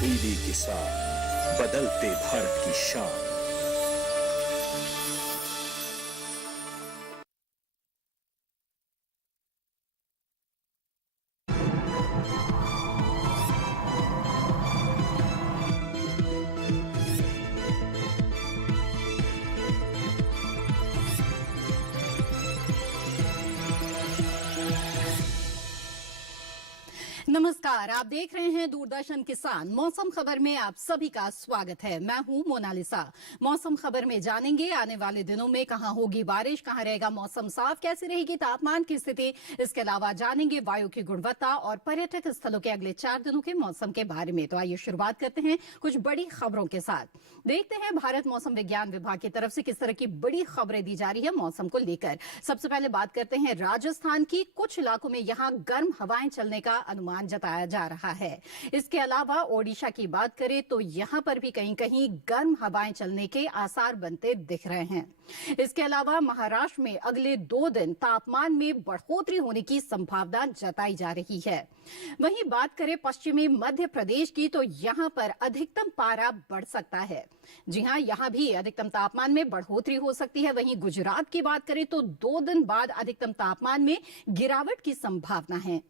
DD किसान, बदलते भारत की शान। नमस्कार, आप देख रहे हैं दूरदर्शन किसान। मौसम खबर में आप सभी का स्वागत है। मैं हूं मोनालिसा। मौसम खबर में जानेंगे आने वाले दिनों में कहां होगी बारिश, कहां रहेगा मौसम साफ, कैसी रहेगी तापमान की स्थिति। इसके अलावा जानेंगे वायु की गुणवत्ता और पर्यटक स्थलों के अगले 4 दिनों के मौसम के बारे में। तो आइए शुरुआत करते हैं कुछ बड़ी खबरों के साथ। देखते हैं भारत मौसम विज्ञान विभाग की तरफ से किस तरह की बड़ी खबरें दी जा रही है मौसम को लेकर। सबसे पहले बात करते हैं राजस्थान की। कुछ इलाकों में यहां गर्म हवाएं चलने का अनुमान जताया जा रहा है। इसके अलावा ओडिशा की बात करें तो यहां पर भी कहीं कहीं गर्म हवाएं चलने के आसार बनते दिख रहे हैं। इसके अलावा महाराष्ट्र में अगले 2 दिन तापमान में बढ़ोतरी होने की संभावना जताई जा रही है। वहीं बात करें पश्चिमी मध्य प्रदेश की तो यहां पर अधिकतम पारा बढ़ सकता है। जी हां, यहां भी अधिकतम तापमान में बढ़ोतरी हो सकती है। वहीं गुजरात की बात करें तो 2 दिन बाद अधिकतम तापमान में गिरावट की संभावना है।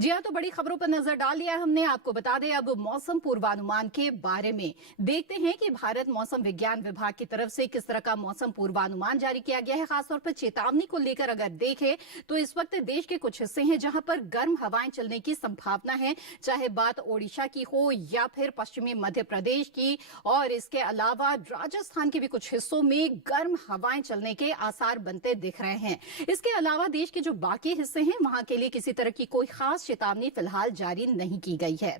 जी हाँ, तो बड़ी खबरों पर नजर डाल लिया हमने। आपको बता दें अब मौसम पूर्वानुमान के बारे में। देखते हैं कि भारत मौसम विज्ञान विभाग की तरफ से किस तरह का मौसम पूर्वानुमान जारी किया गया है। खासतौर पर चेतावनी को लेकर अगर देखें तो इस वक्त देश के कुछ हिस्से हैं जहां पर गर्म हवाएं चलने की संभावना है, चाहे बात ओडिशा की हो या फिर पश्चिमी मध्य प्रदेश की। और इसके अलावा राजस्थान के भी कुछ हिस्सों में गर्म हवाएं चलने के आसार बनते दिख रहे हैं। इसके अलावा देश के जो बाकी हिस्से हैं वहां के लिए किसी तरह की कोई खास चेतावनी फिलहाल जारी नहीं की गई है।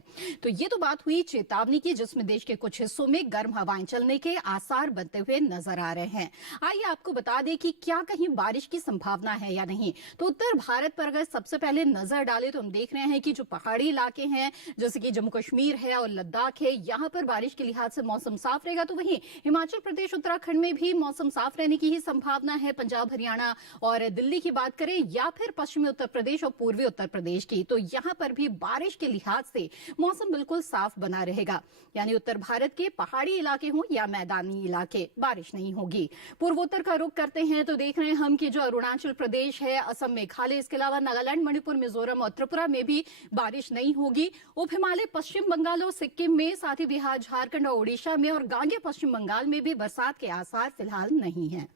तो ये तो बात हुई चेतावनी की, जिसमें देश के कुछ हिस्सों में गर्म हवाएं चलने के आसार बनते हुए नजर आ रहे हैं। आइए आपको बता दें कि क्या कहीं बारिश की संभावना है या नहीं। तो उत्तर भारत पर अगर सबसे पहले नजर डालें तो हम देख रहे हैं कि जो पहाड़ी इलाके हैं जैसे कि जम्मू कश्मीर है और लद्दाख है, यहां पर बारिश के लिहाज से मौसम साफ रहेगा। तो वहीं हिमाचल प्रदेश उत्तराखंड में भी मौसम साफ रहने की ही संभावना है। पंजाब हरियाणा और दिल्ली की बात करें या फिर पश्चिमी उत्तर प्रदेश और पूर्वी उत्तर प्रदेश की, तो यहां पर भी बारिश के लिहाज से मौसम बिल्कुल साफ बना रहेगा। यानी उत्तर भारत के पहाड़ी इलाके हों या मैदानी इलाके, बारिश नहीं होगी। पूर्वोत्तर का रुख करते हैं तो देख रहे हैं हम कि जो अरुणाचल प्रदेश है, असम, मेघालय, इसके अलावा नागालैंड, मणिपुर, मिजोरम और त्रिपुरा में भी बारिश नहीं होगी। उप हिमालय पश्चिम बंगाल और सिक्किम में, साथ ही बिहार, झारखंड और ओडिशा में और गांगे पश्चिम बंगाल में भी बरसात के आसार फिलहाल नहीं है।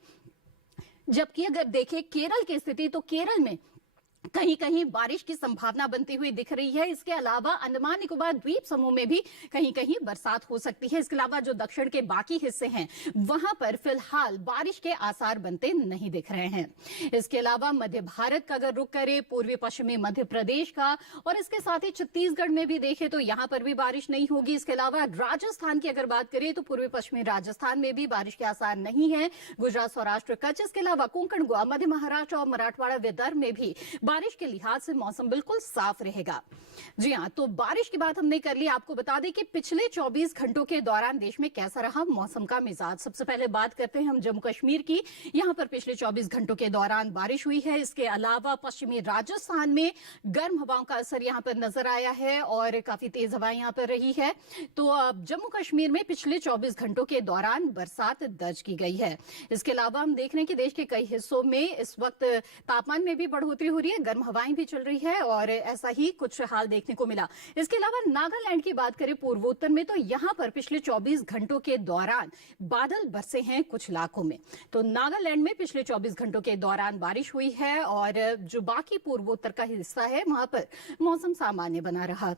जबकि अगर देखें केरल की स्थिति तो केरल में कहीं कहीं बारिश की संभावना बनती हुई दिख रही है। इसके अलावा अंडमान निकोबार द्वीप समूह में भी कहीं कहीं बरसात हो सकती है। इसके अलावा जो दक्षिण के बाकी हिस्से हैं वहां पर फिलहाल बारिश के आसार बनते नहीं दिख रहे हैं। इसके अलावा मध्य भारत का अगर रुख करें, पूर्वी पश्चिमी मध्य प्रदेश का और इसके साथ ही छत्तीसगढ़ में भी देखें तो यहां पर भी बारिश नहीं होगी। इसके अलावा राजस्थान की अगर बात करें तो पूर्वी पश्चिमी राजस्थान में भी बारिश के आसार नहीं है। गुजरात, सौराष्ट्र, कच्छ, इसके अलावा कोंकण, गोवा, मध्य महाराष्ट्र और मराठवाड़ा, विदर्भ में भी बारिश के लिहाज से मौसम बिल्कुल साफ रहेगा। जी हां, तो बारिश की बात हमने कर ली। आपको बता दें कि पिछले 24 घंटों के दौरान देश में कैसा रहा मौसम का मिजाज। सबसे पहले बात करते हैं हम जम्मू कश्मीर की। यहां पर पिछले 24 घंटों के दौरान बारिश हुई है। इसके अलावा पश्चिमी राजस्थान में गर्म हवाओं का असर यहां पर नजर आया है और काफी तेज हवाएं यहां पर रही है। तो जम्मू कश्मीर में पिछले 24 घंटों के दौरान बरसात दर्ज की गई है। इसके अलावा हम देख रहे हैं कि देश के कई हिस्सों में इस वक्त तापमान में भी बढ़ोतरी हो रही है, गर्म हवाएं भी चल रही है और ऐसा ही कुछ हाल देखने को मिला। इसके अलावा नागालैंड की बात करें पूर्वोत्तर में तो यहां पर पिछले 24 घंटों के दौरान बादल बरसे हैं कुछ इलाकों में। तो नागालैंड में पिछले 24 घंटों के दौरान बारिश हुई है और जो बाकी पूर्वोत्तर का हिस्सा है वहां पर मौसम सामान्य बना रहा।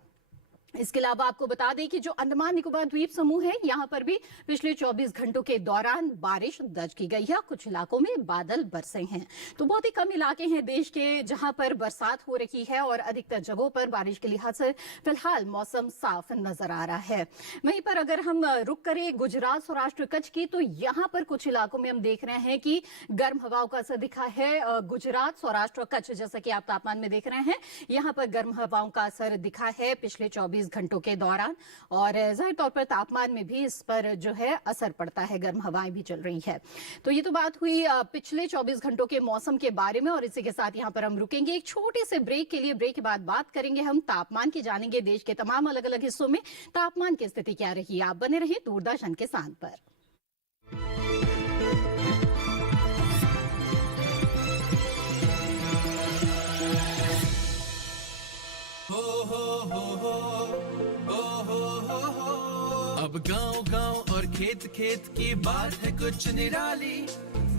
इसके अलावा आपको बता दें कि जो अंडमान निकोबार द्वीप समूह है यहां पर भी पिछले 24 घंटों के दौरान बारिश दर्ज की गई है। कुछ इलाकों में बादल बरसे हैं। तो बहुत ही कम इलाके हैं देश के जहां पर बरसात हो रही है और अधिकतर जगहों पर बारिश के लिहाज से फिलहाल मौसम साफ नजर आ रहा है। वहीं पर अगर हम रुक करें गुजरात, सौराष्ट्र, कच्छ की, तो यहां पर कुछ इलाकों में हम देख रहे हैं कि गर्म हवाओं का असर दिखा है। गुजरात, सौराष्ट्र और कच्छ, जैसा कि आप तापमान में देख रहे हैं, यहां पर गर्म हवाओं का असर दिखा है पिछले 24 24 घंटों के दौरान, और जाहिर तौर पर तापमान में भी इस पर जो है असर पड़ता है, गर्म हवाएं भी चल रही है। तो ये तो बात हुई पिछले 24 घंटों के मौसम के बारे में, और इसी के साथ यहाँ पर हम रुकेंगे एक छोटे से ब्रेक के लिए। ब्रेक के बाद बात करेंगे हम तापमान की, जानेंगे देश के तमाम अलग अलग हिस्सों में तापमान की स्थिति क्या रही। आप बने रहिए दूरदर्शन किसान पर। अब गांव गांव और खेत खेत की बात है कुछ निराली,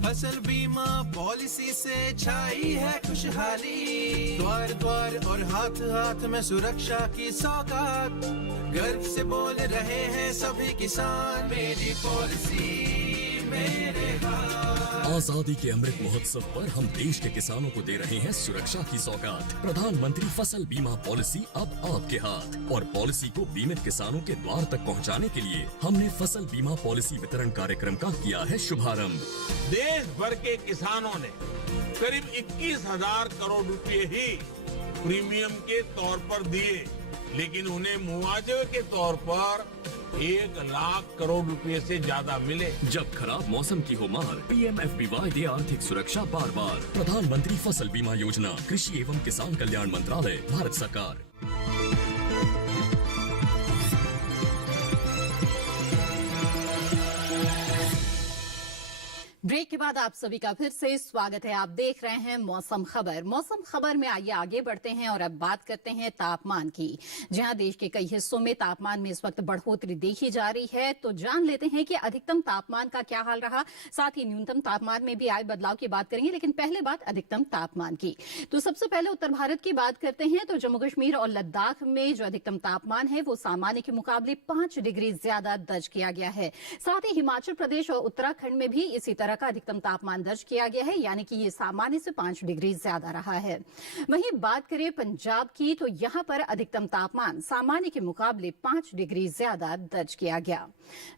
फसल बीमा पॉलिसी से छाई है खुशहाली। द्वार द्वार और हाथ हाथ में सुरक्षा की सौगात, गर्व से बोल रहे हैं सभी किसान, मेरी पॉलिसी मेरे हाथ। आजादी के अमृत महोत्सव पर हम देश के किसानों को दे रहे हैं सुरक्षा की सौगात। प्रधानमंत्री फसल बीमा पॉलिसी अब आपके हाथ, और पॉलिसी को बीमित किसानों के द्वार तक पहुंचाने के लिए हमने फसल बीमा पॉलिसी वितरण कार्यक्रम का किया है शुभारंभ। देश भर के किसानों ने करीब 21,000 करोड़ रुपए ही प्रीमियम के तौर पर दिए, लेकिन उन्हें मुआवजे के तौर पर 1 लाख करोड़ रुपए से ज्यादा मिले। जब खराब मौसम की हो मार, PMFBY दे आर्थिक सुरक्षा बार बार। प्रधानमंत्री फसल बीमा योजना, कृषि एवं किसान कल्याण मंत्रालय, भारत सरकार। ब्रेक के बाद आप सभी का फिर से स्वागत है। आप देख रहे हैं मौसम खबर। मौसम खबर में आइए आगे बढ़ते हैं और अब बात करते हैं तापमान की। जहां देश के कई हिस्सों में तापमान में इस वक्त बढ़ोतरी देखी जा रही है, तो जान लेते हैं कि अधिकतम तापमान का क्या हाल रहा, साथ ही न्यूनतम तापमान में भी आए बदलाव की बात करेंगे। लेकिन पहले बात अधिकतम तापमान की, तो सबसे पहले उत्तर भारत की बात करते हैं। तो जम्मू कश्मीर और लद्दाख में जो अधिकतम तापमान है वो सामान्य के मुकाबले 5 डिग्री ज्यादा दर्ज किया गया है। साथ ही हिमाचल प्रदेश और उत्तराखंड में भी इसी तरह का अधिकतम तापमान दर्ज किया गया है, यानी कि ये सामान्य से 5 डिग्री ज्यादा रहा है। वहीं बात करें पंजाब की, तो यहां पर अधिकतम तापमान सामान्य के मुकाबले 5 डिग्री ज्यादा दर्ज किया गया।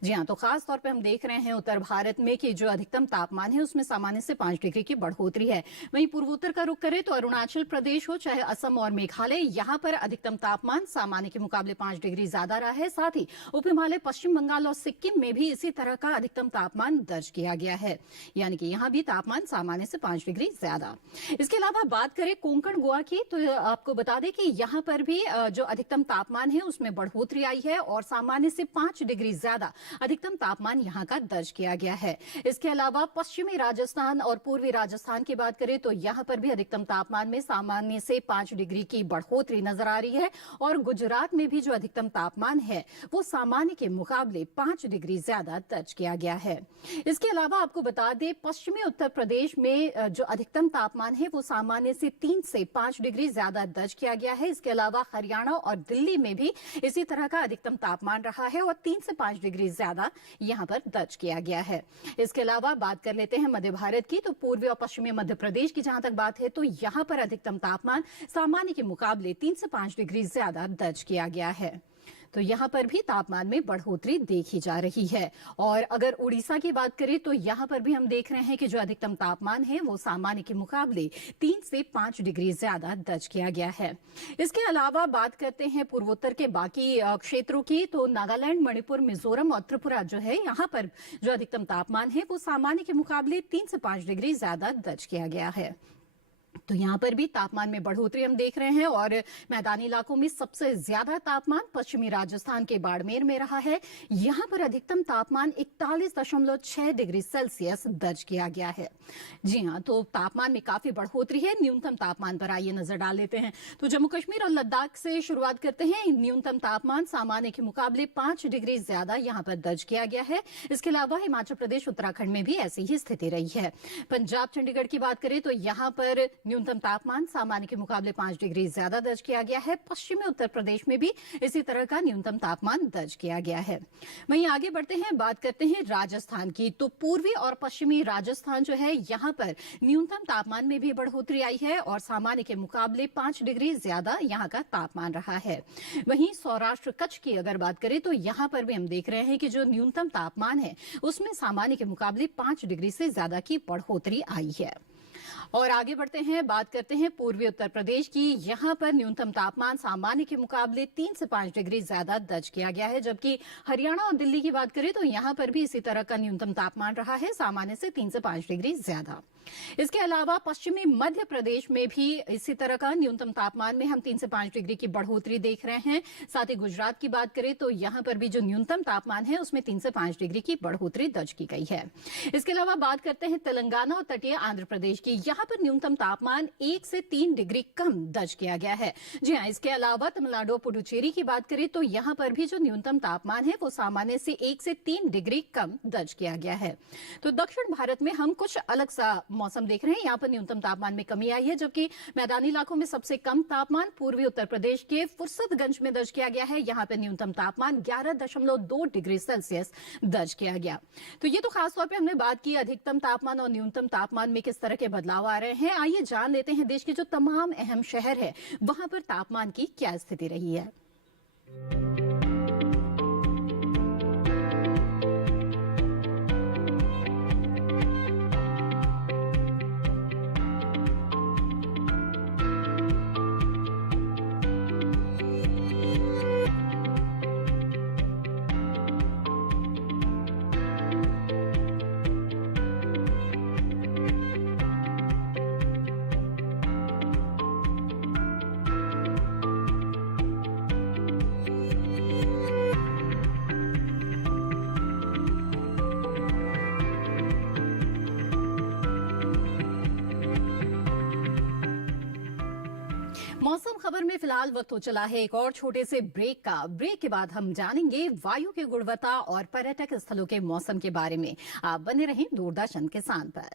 जी हां, तो खास तौर पे हम देख रहे हैं उत्तर भारत में कि जो अधिकतम तापमान है उसमें सामान्य से 5 डिग्री की बढ़ोतरी है। वहीं पूर्वोत्तर का रुख करें तो अरुणाचल प्रदेश हो चाहे असम और मेघालय, यहां पर अधिकतम तापमान सामान्य के मुकाबले 5 डिग्री ज्यादा रहा है। साथ ही उप हिमालय, पश्चिम बंगाल और सिक्किम में भी इसी तरह का अधिकतम तापमान दर्ज किया गया है, यानी कि यहां भी तापमान सामान्य से 5 डिग्री ज्यादा। इसके अलावा बात करें कोंकण गोवा की, तो आपको बता दें कि यहां पर भी जो अधिकतम तापमान है उसमें बढ़ोतरी आई है और सामान्य से 5 डिग्री ज्यादा अधिकतम तापमान यहां का दर्ज किया गया है। इसके अलावा पश्चिमी राजस्थान और पूर्वी राजस्थान की बात करें तो यहां पर भी अधिकतम तापमान में सामान्य से 5 डिग्री की बढ़ोतरी नजर आ रही है, और गुजरात में भी जो अधिकतम तापमान है वो सामान्य के मुकाबले 5 डिग्री ज्यादा दर्ज किया गया है। इसके अलावा आपको बता दें पश्चिमी उत्तर प्रदेश में जो अधिकतम तापमान है वो सामान्य से 3 से 5 डिग्री ज्यादा दर्ज किया गया है। इसके अलावा हरियाणा और दिल्ली में भी इसी तरह का अधिकतम तापमान रहा है और 3 से 5 डिग्री ज्यादा यहां पर दर्ज किया गया है। इसके अलावा बात कर लेते हैं मध्य भारत की, तो पूर्वी और पश्चिमी मध्य प्रदेश की जहां तक बात है तो यहां पर अधिकतम तापमान सामान्य के मुकाबले 3 से 5 डिग्री ज्यादा दर्ज किया गया है। तो यहां पर भी तापमान में बढ़ोतरी देखी जा रही है। और अगर उड़ीसा की बात करें तो यहां पर भी हम देख रहे हैं कि जो अधिकतम तापमान है वो सामान्य के मुकाबले 3 से 5 डिग्री ज्यादा दर्ज किया गया है। इसके अलावा बात करते हैं पूर्वोत्तर के बाकी क्षेत्रों की, तो नागालैंड, मणिपुर, मिजोरम और त्रिपुरा जो है यहाँ पर जो अधिकतम तापमान है वो सामान्य के मुकाबले 3 से 5 डिग्री ज्यादा दर्ज किया गया है। तो यहाँ पर भी तापमान में बढ़ोतरी हम देख रहे हैं, और मैदानी इलाकों में सबसे ज्यादा तापमान पश्चिमी राजस्थान के बाड़मेर में रहा है। यहाँ पर अधिकतम तापमान 41.6 डिग्री सेल्सियस दर्ज किया गया है। जी हाँ, तो तापमान में काफी बढ़ोतरी है। न्यूनतम तापमान पर आइए नजर डाल लेते हैं। तो जम्मू कश्मीर और लद्दाख से शुरुआत करते हैं। न्यूनतम तापमान सामान्य के मुकाबले 5 डिग्री ज्यादा यहाँ पर दर्ज किया गया है। इसके अलावा हिमाचल प्रदेश, उत्तराखंड में भी ऐसी ही स्थिति रही है। पंजाब, चंडीगढ़ की बात करें तो यहाँ पर न्यूनतम तापमान सामान्य के मुकाबले 5 डिग्री ज्यादा दर्ज किया गया है। पश्चिमी उत्तर प्रदेश में भी इसी तरह का न्यूनतम तापमान दर्ज किया गया है। वहीं आगे बढ़ते हैं, बात करते हैं राजस्थान की, तो पूर्वी और पश्चिमी राजस्थान जो है यहाँ पर न्यूनतम तापमान में भी बढ़ोतरी आई है और सामान्य के मुकाबले 5 डिग्री ज्यादा यहाँ का तापमान रहा है। वहीं सौराष्ट्र, कच्छ की अगर बात करें तो यहाँ पर भी हम देख रहे हैं कि जो न्यूनतम तापमान है उसमें सामान्य के मुकाबले 5 डिग्री से ज्यादा की बढ़ोतरी आई है। और आगे बढ़ते हैं, बात करते हैं पूर्वी उत्तर प्रदेश की। यहां पर न्यूनतम तापमान सामान्य के मुकाबले 3 से 5 डिग्री ज्यादा दर्ज किया गया है, जबकि हरियाणा और दिल्ली की बात करें तो यहां पर भी इसी तरह का न्यूनतम तापमान रहा है, सामान्य से 3 से 5 डिग्री ज्यादा। इसके अलावा पश्चिमी मध्य प्रदेश में भी इसी तरह का न्यूनतम तापमान में हम 3 से 5 डिग्री की बढ़ोतरी देख रहे हैं। साथ ही गुजरात की बात करें तो यहां पर भी जो न्यूनतम तापमान है उसमें 3 से 5 डिग्री की बढ़ोतरी दर्ज की गई है। इसके अलावा बात करते हैं तेलंगाना और तटीय आंध्र प्रदेश की। यहां पर न्यूनतम तापमान 1 से 3 डिग्री कम दर्ज किया गया है। जी हां, इसके अलावा तमिलनाडु और पुडुचेरी की बात करें तो यहां पर भी जो न्यूनतम तापमान है वो सामान्य से 1 से 3 डिग्री कम दर्ज किया गया है। तो दक्षिण भारत में हम कुछ अलग सा मौसम देख रहे हैं। यहाँ पर न्यूनतम तापमान में कमी आई है, जबकि मैदानी इलाकों में सबसे कम तापमान पूर्वी उत्तर प्रदेश के फुर्सतगंज में दर्ज किया गया है। यहाँ पर न्यूनतम तापमान 11.2 डिग्री सेल्सियस दर्ज किया गया। तो ये तो खासतौर पे हमने बात की अधिकतम तापमान और न्यूनतम तापमान में किस तरह के बदलाव आ रहे हैं। आइए जान लेते हैं देश के जो तमाम अहम शहर है वहां पर तापमान की क्या स्थिति रही है। मौसम खबर में फिलहाल वक्त हो चला है एक और छोटे से ब्रेक का। ब्रेक के बाद हम जानेंगे वायु की गुणवत्ता और पर्यटक स्थलों के मौसम के बारे में। आप बने रहें दूरदर्शन किसान पर।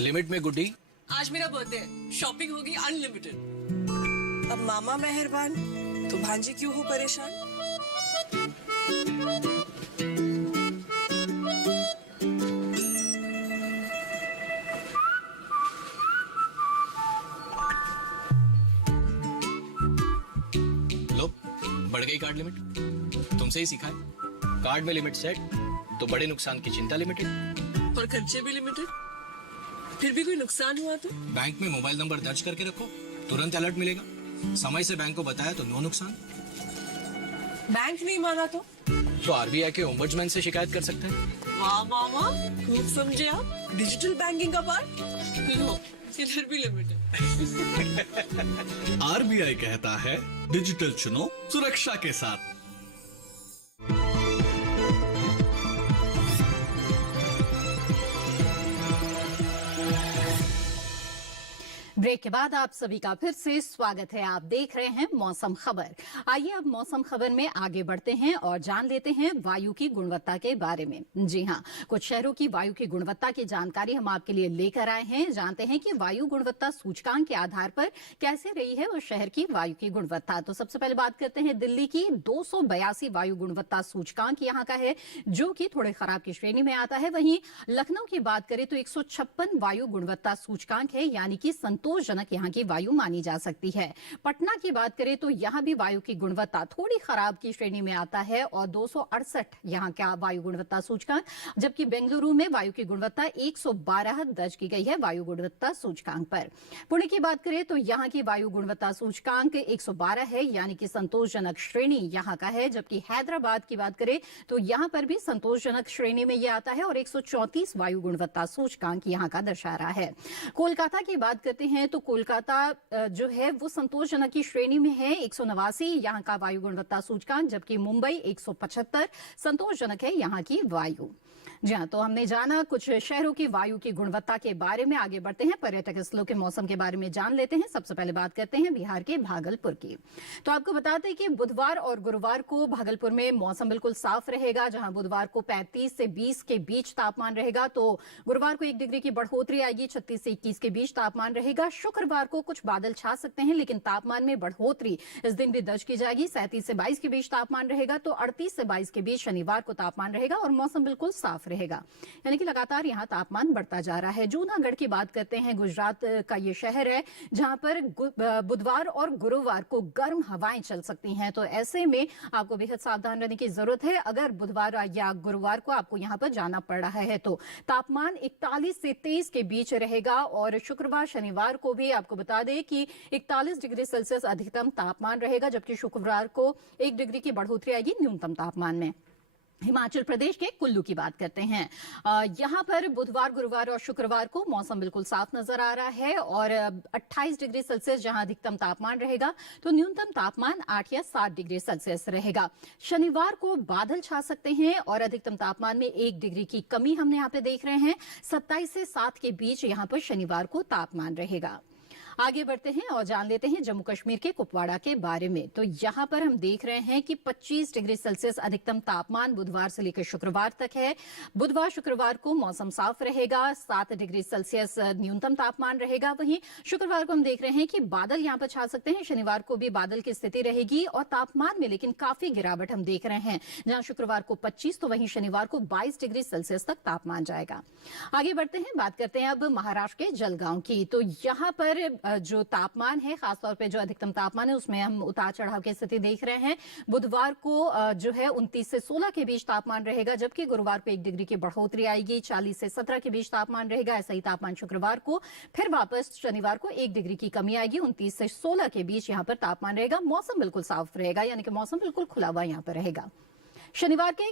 लिमिट में गुड्डी। आज मेरा बर्थडे है, शॉपिंग होगी अनलिमिटेड। अब मामा मेहरबान तो भांजे क्यों हो परेशान। लो, बढ़ गई कार्ड लिमिट। तुमसे ही सीखा है। कार्ड में लिमिट सेट तो बड़े नुकसान की चिंता लिमिटेड और खर्चे भी लिमिटेड। फिर भी कोई नुकसान हुआ तो बैंक में मोबाइल नंबर दर्ज करके रखो, तुरंत अलर्ट मिलेगा। समय से बैंक को बताया तो नो नुकसान। बैंक नहीं माना तो आरबीआई के ओम्बड्समैन से शिकायत कर सकते हैं। वाह मामा, खूब समझे आप। डिजिटल बैंकिंग का पार्ट लो, इधर भी लिमिटेड। आरबीआई कहता है डिजिटल चुनो सुरक्षा के साथ। ब्रेक के बाद आप सभी का फिर से स्वागत है। आप देख रहे हैं मौसम खबर। आइए अब मौसम खबर में आगे बढ़ते हैं और जान लेते हैं वायु की गुणवत्ता के बारे में। जी हां, कुछ शहरों की वायु की गुणवत्ता की जानकारी हम आपके लिए लेकर आए हैं। जानते हैं कि वायु गुणवत्ता सूचकांक के आधार पर कैसे रही है उस शहर की वायु की गुणवत्ता। तो सबसे पहले बात करते हैं दिल्ली की। 282 वायु गुणवत्ता सूचकांक यहाँ का है, जो कि थोड़े खराब की श्रेणी में आता है। वहीं लखनऊ की बात करें तो 156 वायु गुणवत्ता सूचकांक है, यानी कि संतोषजनक यहाँ की वायु मानी जा सकती है। पटना की बात करें तो यहाँ भी वायु की गुणवत्ता थोड़ी खराब की श्रेणी में आता है और 268 यहाँ का वायु गुणवत्ता सूचकांक, जबकि बेंगलुरु में वायु की गुणवत्ता 112 दर्ज की गई है वायु गुणवत्ता सूचकांक पर। पुणे की बात करें तो यहाँ की वायु गुणवत्ता सूचकांक 112 है, यानी कि संतोषजनक श्रेणी यहाँ का है। जबकि हैदराबाद की बात करें तो यहाँ पर भी संतोषजनक श्रेणी में ये आता है और 134 वायु गुणवत्ता सूचकांक यहाँ का दर्शा रहा है। कोलकाता की बात करते हैं तो कोलकाता जो है वो संतोषजनक की श्रेणी में है, 189 यहाँ का वायु गुणवत्ता सूचकांक, जबकि मुंबई 175 संतोषजनक है यहाँ की वायु। जी हाँ, तो हमने जाना कुछ शहरों की वायु की गुणवत्ता के बारे में। आगे बढ़ते हैं, पर्यटक स्थलों के मौसम के बारे में जान लेते हैं। सबसे पहले बात करते हैं बिहार के भागलपुर की। तो आपको बताते हैं कि बुधवार और गुरुवार को भागलपुर में मौसम बिल्कुल साफ रहेगा, जहां बुधवार को 35 से 20 के बीच तापमान रहेगा, तो गुरुवार को 1 डिग्री की बढ़ोतरी आएगी, 36 से 21 के बीच तापमान रहेगा। रहेगा। शुक्रवार को कुछ बादल छा सकते हैं, लेकिन तापमान में बढ़ोतरी इस दिन भी दर्ज की जाएगी। 37 से 22 के बीच तापमान रहेगा, तो 38 से 22 के बीच शनिवार को तापमान रहेगा और मौसम बिल्कुल साफ रहेगा। यानी कि लगातार यहाँ तापमान बढ़ता जा रहा है। जूनागढ़ की बात करते हैं। गुजरात का ये शहर है जहां पर बुधवार और गुरुवार को गर्म हवाएं चल सकती हैं, तो ऐसे में आपको बेहद सावधान रहने की जरूरत है। अगर बुधवार या गुरुवार को आपको यहां पर जाना पड़ रहा है तो तापमान 41 से 23 के बीच रहेगा। और शुक्रवार शनिवार को भी आपको बता दें कि 41 डिग्री सेल्सियस अधिकतम तापमान रहेगा, जबकि शुक्रवार को 1 डिग्री की बढ़ोतरी आएगी न्यूनतम तापमान में। हिमाचल प्रदेश के कुल्लू की बात करते हैं। यहां पर बुधवार, गुरुवार और शुक्रवार को मौसम बिल्कुल साफ नजर आ रहा है और 28 डिग्री सेल्सियस जहां अधिकतम तापमान रहेगा, तो न्यूनतम तापमान 8 या 7 डिग्री सेल्सियस रहेगा। शनिवार को बादल छा सकते हैं और अधिकतम तापमान में 1 डिग्री की कमी हमने यहाँ पे देख रहे हैं। 27 से 7 के बीच यहाँ पर शनिवार को तापमान रहेगा। आगे बढ़ते हैं और जान लेते हैं जम्मू कश्मीर के कुपवाड़ा के बारे में। तो यहाँ पर हम देख रहे हैं कि 25 डिग्री सेल्सियस अधिकतम तापमान बुधवार से लेकर शुक्रवार तक है। बुधवार शुक्रवार को मौसम साफ रहेगा, 7 डिग्री सेल्सियस न्यूनतम तापमान रहेगा। वहीं शुक्रवार को हम देख रहे हैं कि बादल यहाँ पर छा सकते हैं। शनिवार को भी बादल की स्थिति रहेगी और तापमान में लेकिन काफी गिरावट हम देख रहे हैं। जहां शुक्रवार को 25 तो वहीं शनिवार को 22 डिग्री सेल्सियस तक तापमान जाएगा। आगे बढ़ते हैं, बात करते हैं अब महाराष्ट्र के जलगांव की। तो यहाँ पर जो तापमान है, खासतौर पे जो अधिकतम तापमान है, उसमें हम उतार चढ़ाव की स्थिति देख रहे हैं। बुधवार को जो है 29 से 16 के बीच तापमान रहेगा, जबकि गुरुवार को 1 डिग्री की बढ़ोतरी आएगी। 40 से 17 के बीच तापमान रहेगा। ऐसा ही तापमान शुक्रवार को, फिर वापस शनिवार को 1 डिग्री की कमी आएगी। 29 से 16 के बीच यहाँ पर तापमान रहेगा। मौसम बिल्कुल साफ रहेगा, यानी कि मौसम बिल्कुल खुला हुआ यहाँ पर रहेगा। शनिवार के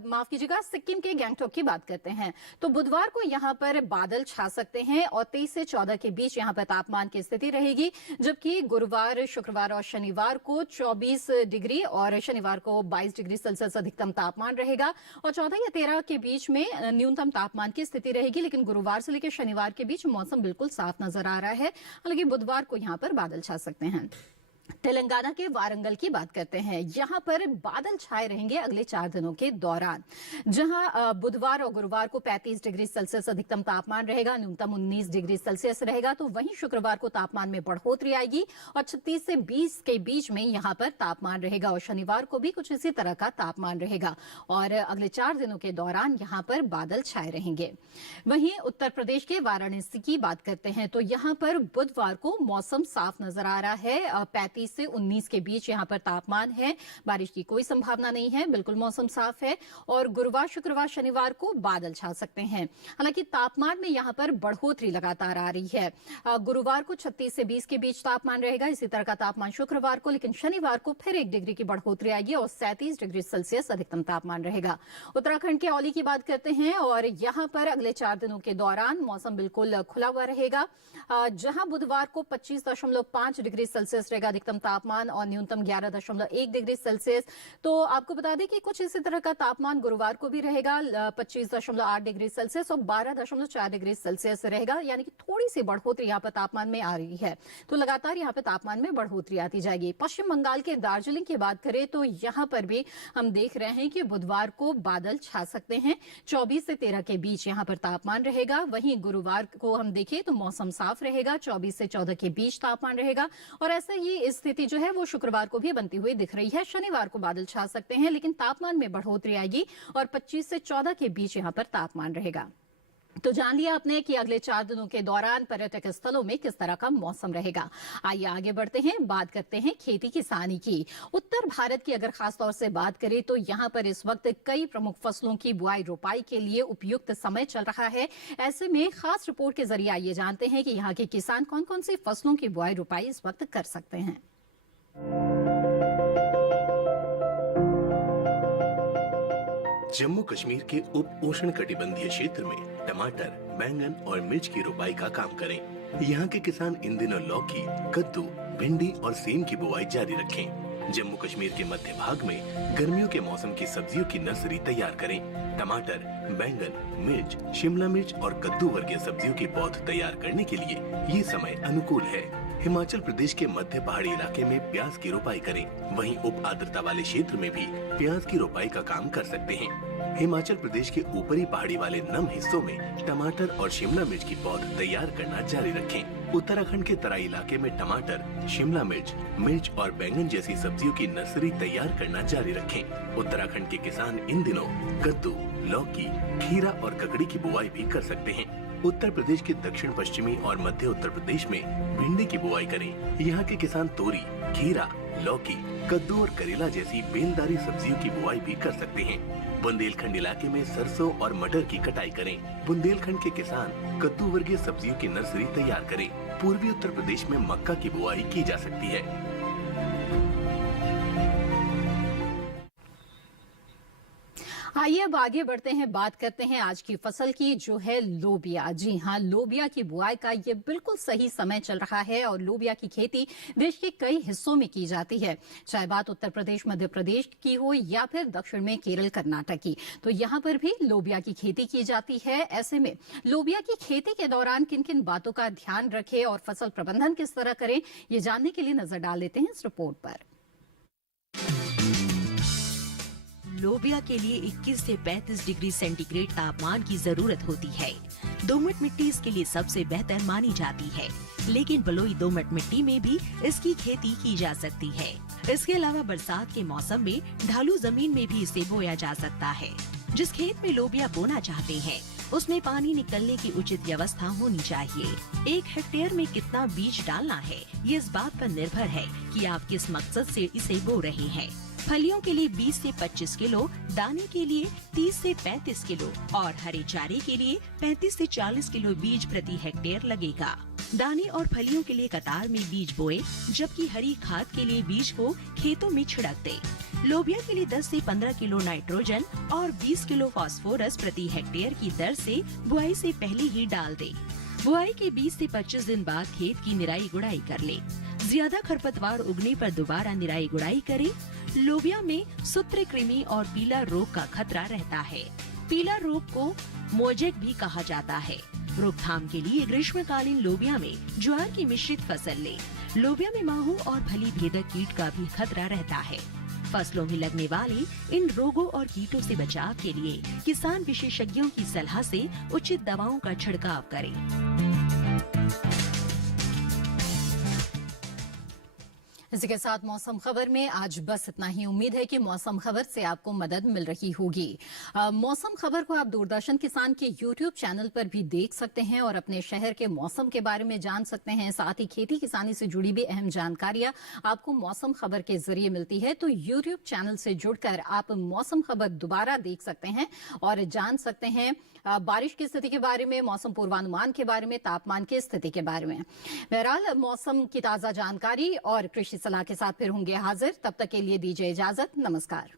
माफ कीजिएगा, सिक्किम के गैंगटॉक की बात करते हैं। तो बुधवार को यहाँ पर बादल छा सकते हैं और 23 से 14 के बीच यहाँ पर तापमान की स्थिति रहेगी, जबकि गुरुवार, शुक्रवार और शनिवार को 24 डिग्री और शनिवार को 22 डिग्री सेल्सियस अधिकतम तापमान रहेगा और 14 या 13 के बीच में न्यूनतम तापमान की स्थिति रहेगी। लेकिन गुरुवार से लेकर शनिवार के बीच मौसम बिल्कुल साफ नजर आ रहा है, हालांकि बुधवार को यहाँ पर बादल छा सकते हैं। तेलंगाना के वारंगल की बात करते हैं। यहां पर बादल छाए रहेंगे अगले 4 दिनों के दौरान, जहां बुधवार और गुरुवार को 35 डिग्री सेल्सियस अधिकतम तापमान रहेगा, न्यूनतम 19 डिग्री सेल्सियस रहेगा। तो वहीं शुक्रवार को तापमान में बढ़ोतरी आएगी और 36 से 20 के बीच में यहां पर तापमान रहेगा और शनिवार को भी कुछ इसी तरह का तापमान रहेगा और अगले 4 दिनों के दौरान यहां पर बादल छाए रहेंगे। वहीं उत्तर प्रदेश के वाराणसी की बात करते हैं। तो यहां पर बुधवार को मौसम साफ नजर आ रहा है। 35 से 19 के बीच यहां पर तापमान है। बारिश की कोई संभावना नहीं है, बिल्कुल मौसम साफ है। और गुरुवार, शुक्रवार, शनिवार को बादल छा सकते हैं। हालांकि तापमान में यहां पर बढ़ोतरी लगातार आ रही है। गुरुवार को 36 से 20 के बीच तापमान रहेगा, इसी तरह का तापमान शुक्रवार को, लेकिन शनिवार को फिर 1 डिग्री की बढ़ोतरी आएगी और 37 डिग्री सेल्सियस अधिकतम तापमान रहेगा। उत्तराखंड के औली की बात करते हैं और यहां पर अगले 4 दिनों के दौरान मौसम बिल्कुल खुला हुआ रहेगा, जहां बुधवार को 25.5 डिग्री सेल्सियस रहेगा अधिकतम तापमान और न्यूनतम 11.1 डिग्री सेल्सियस। तो आपको बता दें कि कुछ इसी तरह का तापमान गुरुवार को भी रहेगा, 25.8 डिग्री सेल्सियस और 12.4 डिग्री सेल्सियस रहेगा, यानी कि थोड़ी सी बढ़ोतरी यहाँ पर तापमान में आ रही है। तो लगातार यहाँ पर तापमान में बढ़ोतरी आती जाएगी। पश्चिम बंगाल के दार्जिलिंग की बात करें तो यहाँ पर भी हम देख रहे हैं कि बुधवार को बादल छा सकते हैं। 24 से 13 के बीच यहाँ पर तापमान रहेगा। वहीं गुरुवार को हम देखें तो मौसम साफ रहेगा, 24 से 14 के बीच तापमान रहेगा और ऐसे ही स्थिति जो है वो शुक्रवार को भी बनती हुई दिख रही है। शनिवार को बादल छा सकते हैं, लेकिन तापमान में बढ़ोतरी आएगी और 25 से 14 के बीच यहाँ पर तापमान रहेगा। तो जान लिया आपने कि अगले 4 दिनों के दौरान पर्यटक स्थलों में किस तरह का मौसम रहेगा। आइए आगे बढ़ते हैं, बात करते हैं खेती किसानी की। उत्तर भारत की अगर खास तौर से बात करें तो यहाँ पर इस वक्त कई प्रमुख फसलों की बुआई रोपाई के लिए उपयुक्त समय चल रहा है। ऐसे में खास रिपोर्ट के जरिए आइए जानते हैं कि यहाँ के किसान कौन कौन सी फसलों की बुआई रोपाई इस वक्त कर सकते हैं। जम्मू कश्मीर के उप उष्ण कटिबंधीय क्षेत्र में टमाटर, बैंगन और मिर्च की रोपाई का काम करें। यहाँ के किसान इन दिनों लौकी, कद्दू, भिंडी और सेम की बुआई जारी रखें। जम्मू कश्मीर के मध्य भाग में गर्मियों के मौसम की सब्जियों की नर्सरी तैयार करें। टमाटर, बैंगन, मिर्च, शिमला मिर्च और कद्दू वर्गीय सब्जियों की पौध तैयार करने के लिए ये समय अनुकूल है। हिमाचल प्रदेश के मध्य पहाड़ी इलाके में प्याज की रोपाई करें। वहीं उप आर्द्रता वाले क्षेत्र में भी प्याज की रोपाई का काम कर सकते हैं। हिमाचल प्रदेश के ऊपरी पहाड़ी वाले नम हिस्सों में टमाटर और शिमला मिर्च की पौध तैयार करना जारी रखें। उत्तराखंड के तराई इलाके में टमाटर, शिमला मिर्च और बैंगन जैसी सब्जियों की नर्सरी तैयार करना जारी रखें। उत्तराखंड के किसान इन दिनों कद्दू, लौकी, खीरा और ककड़ी की बुआई भी कर सकते हैं। उत्तर प्रदेश के दक्षिण पश्चिमी और मध्य उत्तर प्रदेश में भिंडी की बुआई करें। यहाँ के किसान तोरी, खीरा, लौकी, कद्दू और करेला जैसी बेलदारी सब्जियों की बुआई भी कर सकते हैं। बुंदेलखंड इलाके में सरसों और मटर की कटाई करें। बुंदेलखंड के किसान कद्दू वर्गीय सब्जियों की नर्सरी तैयार करें। पूर्वी उत्तर प्रदेश में मक्का की बुआई की जा सकती है। आइए अब आगे बढ़ते हैं, बात करते हैं आज की फसल की, जो है लोबिया। जी हाँ, लोबिया की बुआई का ये बिल्कुल सही समय चल रहा है और लोबिया की खेती देश के कई हिस्सों में की जाती है, चाहे बात उत्तर प्रदेश, मध्य प्रदेश की हो या फिर दक्षिण में केरल, कर्नाटक की। तो यहाँ पर भी लोबिया की खेती की जाती है। ऐसे में लोबिया की खेती के दौरान किन किन बातों का ध्यान रखें और फसल प्रबंधन किस तरह करें, ये जानने के लिए नजर डाल लेते हैं इस रिपोर्ट पर। लोबिया के लिए 21 से 35 डिग्री सेंटीग्रेड तापमान की जरूरत होती है। दोमट मिट्टी इसके लिए सबसे बेहतर मानी जाती है, लेकिन बलुई दोमट मिट्टी में भी इसकी खेती की जा सकती है। इसके अलावा बरसात के मौसम में ढालू जमीन में भी इसे बोया जा सकता है। जिस खेत में लोबिया बोना चाहते हैं, उसमें पानी निकलने की उचित व्यवस्था होनी चाहिए। 1 हेक्टेयर में कितना बीज डालना है, ये इस बात पर निर्भर है कि आप किस मकसद से इसे बो रहे हैं। फलियों के लिए 20 से 25 किलो, दाने के लिए 30 से 35 किलो और हरे चारे के लिए 35 से 40 किलो बीज प्रति हेक्टेयर लगेगा। दाने और फलियों के लिए कतार में बीज बोए, जबकि हरी खाद के लिए बीज को खेतों में छिड़क दे। लोबिया के लिए 10 से 15 किलो नाइट्रोजन और 20 किलो फास्फोरस प्रति हेक्टेयर की दर से बुआई से पहले ही डाल दे। बुआई के 20 से 25 दिन बाद खेत की निराई गुड़ाई कर ले। ज्यादा खरपतवार उगने पर दोबारा निराई गुड़ाई करें। लोबिया में सूत्रकृमि और पीला रोग का खतरा रहता है। पीला रोग को मोजेक भी कहा जाता है। रोकथाम के लिए ग्रीष्मकालीन लोबिया में ज्वार की मिश्रित फसल ले। लोबिया में माहू और फली भेदक कीट का भी खतरा रहता है। फसलों में लगने वाले इन रोगों और कीटों से बचाव के लिए किसान विशेषज्ञों की सलाह से उचित दवाओं का छिड़काव करें। इसी के साथ मौसम खबर में आज बस इतना ही। उम्मीद है कि मौसम खबर से आपको मदद मिल रही होगी। मौसम खबर को आप दूरदर्शन किसान के YouTube चैनल पर भी देख सकते हैं और अपने शहर के मौसम के बारे में जान सकते हैं। साथ ही खेती किसानी से जुड़ी भी अहम जानकारियां आपको मौसम खबर के जरिए मिलती है। तो YouTube चैनल से जुड़कर आप मौसम खबर दोबारा देख सकते हैं और जान सकते हैं बारिश की स्थिति के बारे में, मौसम पूर्वानुमान के बारे में, तापमान की स्थिति के बारे में। बहरहाल मौसम की ताजा जानकारी और कृषि सलाह के साथ फिर होंगे हाजिर। तब तक के लिए दीजिए इजाजत। नमस्कार।